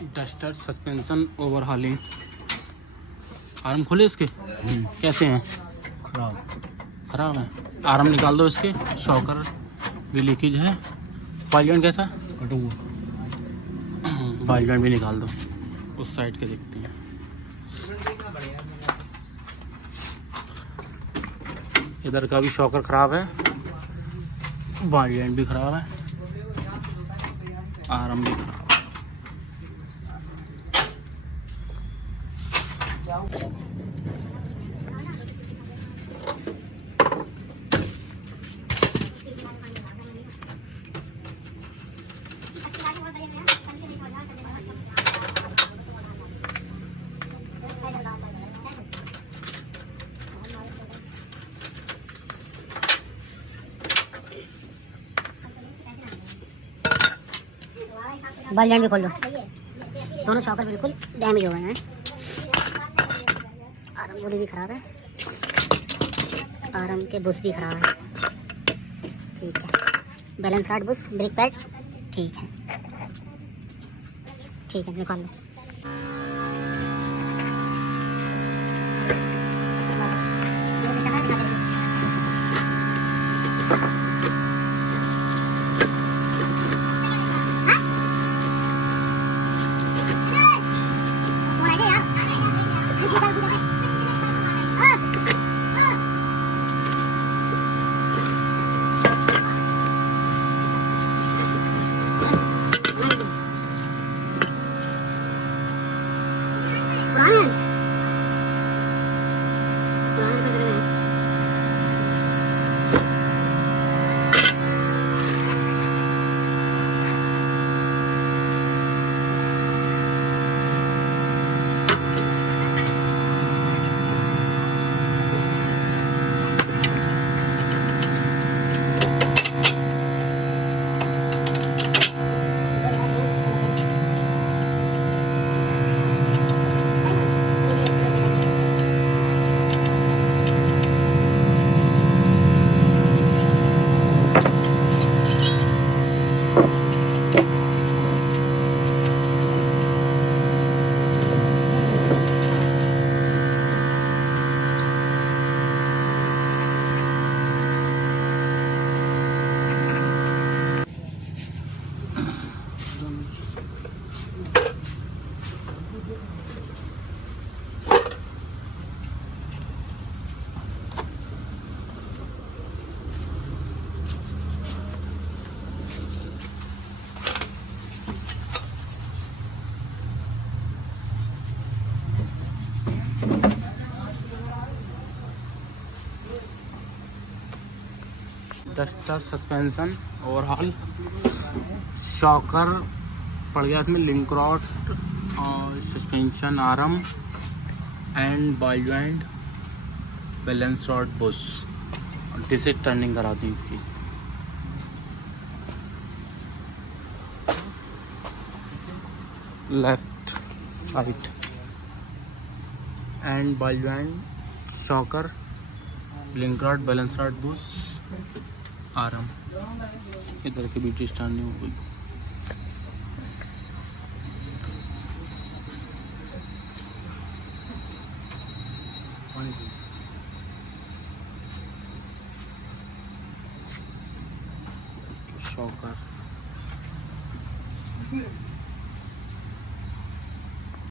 Duster suspension overhauling. Arm खोले इसके? कैसे हैं? खराब है। आर्म निकाल दो इसके। शॉकर भी लीकेज है। बाइल कैसा? बाइल भी निकाल दो। उस साइड के देखते हैं। इधर का भी शॉकर खराब है, बाइल भी खराब है, आर्म भी खराब है। बाल भी खोल लो। दोनों शॉकर बिल्कुल डैमेज हो गए हैं। आर्म बॉडी भी खराब है, आर्म के बुश भी खराब है। ठीक है, balance rod bush brake pad ठीक है, निकाल लो। डस्टर सस्पेंशन ओवरहॉल, शॉकर पड़ गया इसमें, लिंक रॉड और suspension arm end ball joint, balance rod bush, disc turning करा दी इसकी। Left side end ball joint, shocker, link rod, balance rod bush, arm. इधर की बीटी स्टार्ट नहीं हो गई। शॉकर